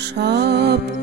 সপ্ত